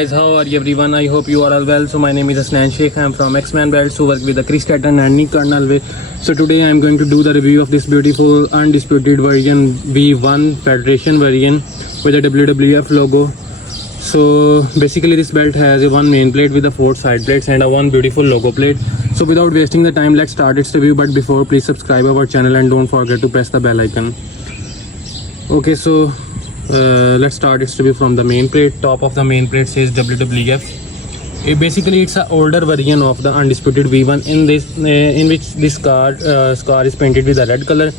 Guys, how are you everyone? I hope you are all well. So my name is Asnan Sheikh. I am from X-Man Belts who work with the Chris Catton and Nick Carnalway. So today I am going to do the review of this beautiful undisputed version V1 Federation variant with the WWF logo. So basically this belt has a one main plate with the 4 side plates and a one beautiful logo plate. So without wasting the time, let's start its review. But before, please subscribe our channel and don't forget to press the bell icon. Okay, so let's start its review from the main plate. Top of the main plate says WWF. Basically it's an older version of the undisputed V1 in which this scar is painted with a red color,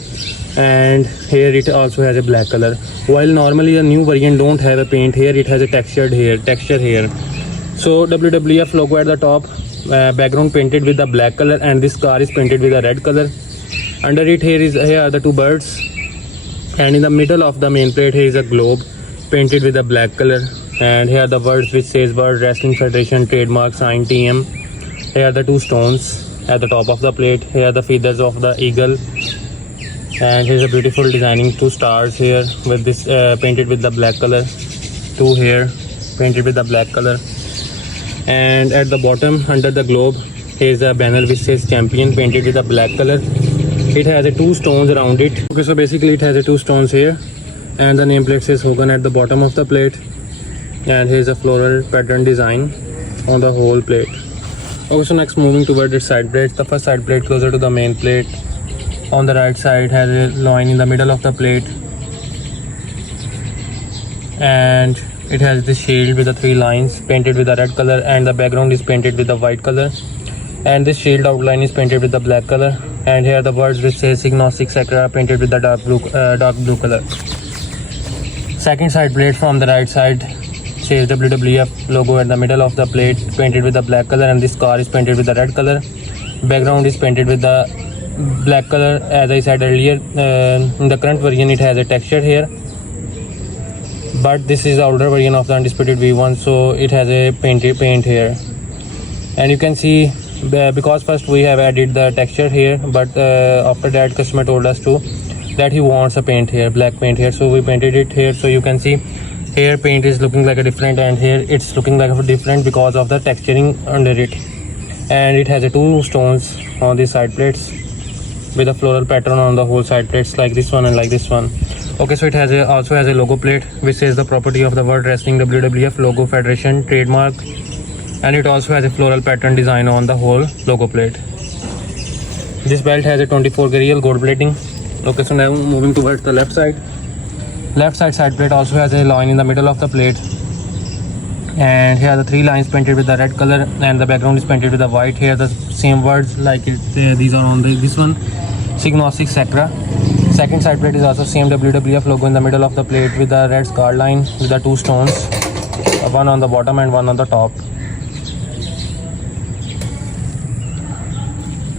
and here it also has a black color. While normally the new variant don't have a paint here, it has a texture here. So WWF logo at the top, background painted with the black color, and this scar is painted with a red color. Under it here are the two birds, and in the middle of the main plate here is a globe painted with a black color, and here are the words which says World Wrestling Federation trademark sign TM. Here are the two stones at the top of the plate. Here are the feathers of the eagle, and here's a beautiful designing 2 stars here with this painted with the black color, 2 here painted with the black color. And at the bottom under the globe here's a banner which says champion painted with a black color. It has a 2 stones around it. Okay, so basically it has a 2 stones here, and the nameplate says Hogan at the bottom of the plate, and here's a floral pattern design on the whole plate. Okay, so next moving toward its side plates. The first side plate closer to the main plate on the right side has a line in the middle of the plate, and it has this shield with the 3 lines painted with a red color, and the background is painted with the white color, and this shield outline is painted with the black color. And here are the words which say Signostic Sacra painted with the dark blue color. Second side plate from the right side says WWF logo at the middle of the plate painted with the black color, and this scar is painted with the red color. Background is painted with the black color. As I said earlier, in the current version it has a texture here, but this is the older version of the undisputed V1, so it has a paint here. And you can see, because first we have added the texture here, but after that customer told us that he wants a paint here, black paint here, so we painted it here. So you can see here paint is looking like a different, and here it's looking like a different because of the texturing under it. And it has a 2 stones on the side plates with a floral pattern on the whole side plates, like this one and like this one. Okay, so it has also has a logo plate which says the property of the World Wrestling WWF logo Federation trademark, and it also has a floral pattern design on the whole logo plate. This belt has a 24 real gold plating. Okay, so now moving towards the left side. Left side plate also has a line in the middle of the plate, and here are the 3 lines painted with the red color, and the background is painted with the white. Here are the same words like these are on this one, Signostic Sacra. Second side plate is also same WWF logo in the middle of the plate with the red scar line with the 2 stones, one on the bottom and one on the top.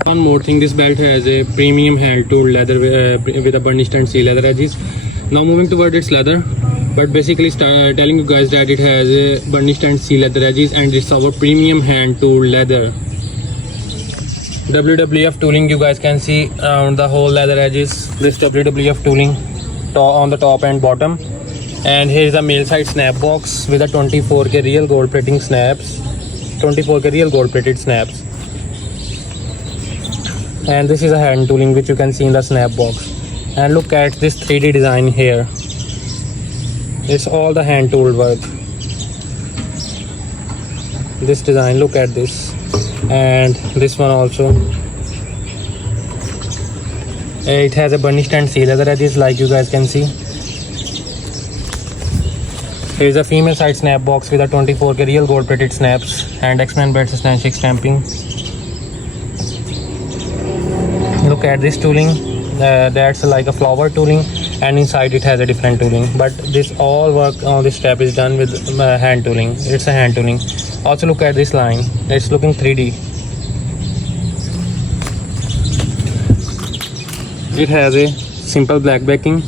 One more thing, this belt has a premium hand tool leather with a burnished and seal leather edges. Now moving toward its leather, but basically telling you guys that it has a burnished and seal leather edges, and it's our premium hand tool leather. WWF tooling, you guys can see around the whole leather edges. This WWF tooling on the top and bottom. And here is a male side snap box with a 24K real gold plating snaps, 24K real gold plated snaps. And this is a hand tooling which you can see in the snap box. And look at this 3D design here. It's all the hand tool work. This design, look at this. And this one also. It has a burnished and seal leather edges, like you guys can see. Here is a female side snap box with a 24K real gold plated snaps and X-Man Belts Asnan Sheikh stamping. Look at this tooling, that's like a flower tooling, and inside it has a different tooling, but this all work on this strap is done with hand tooling. It's a hand tooling. Also look at this line, it's looking 3D. It has a simple black backing,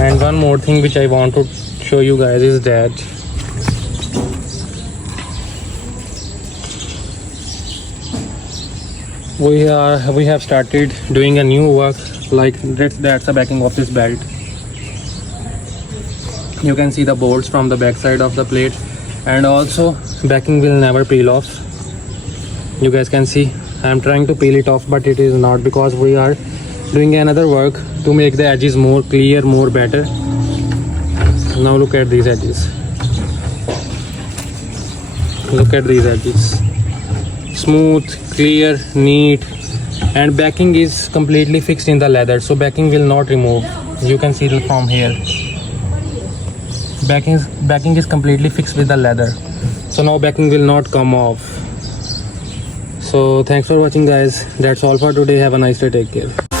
and one more thing which I want to show you guys is that we have started doing a new work, like that's the backing of this belt. You can see the bolts from the back side of the plate, and also backing will never peel off. You guys can see I am trying to peel it off, but it is not, because we are doing another work to make the edges more clear, more better. Now look at these edges. Look at these edges. Smooth, clear, neat, and backing is completely fixed in the leather, so backing will not remove. You can see it from here. Backing is completely fixed with the leather, so now backing will not come off. So thanks for watching, guys. That's all for today. Have a nice day. Take care.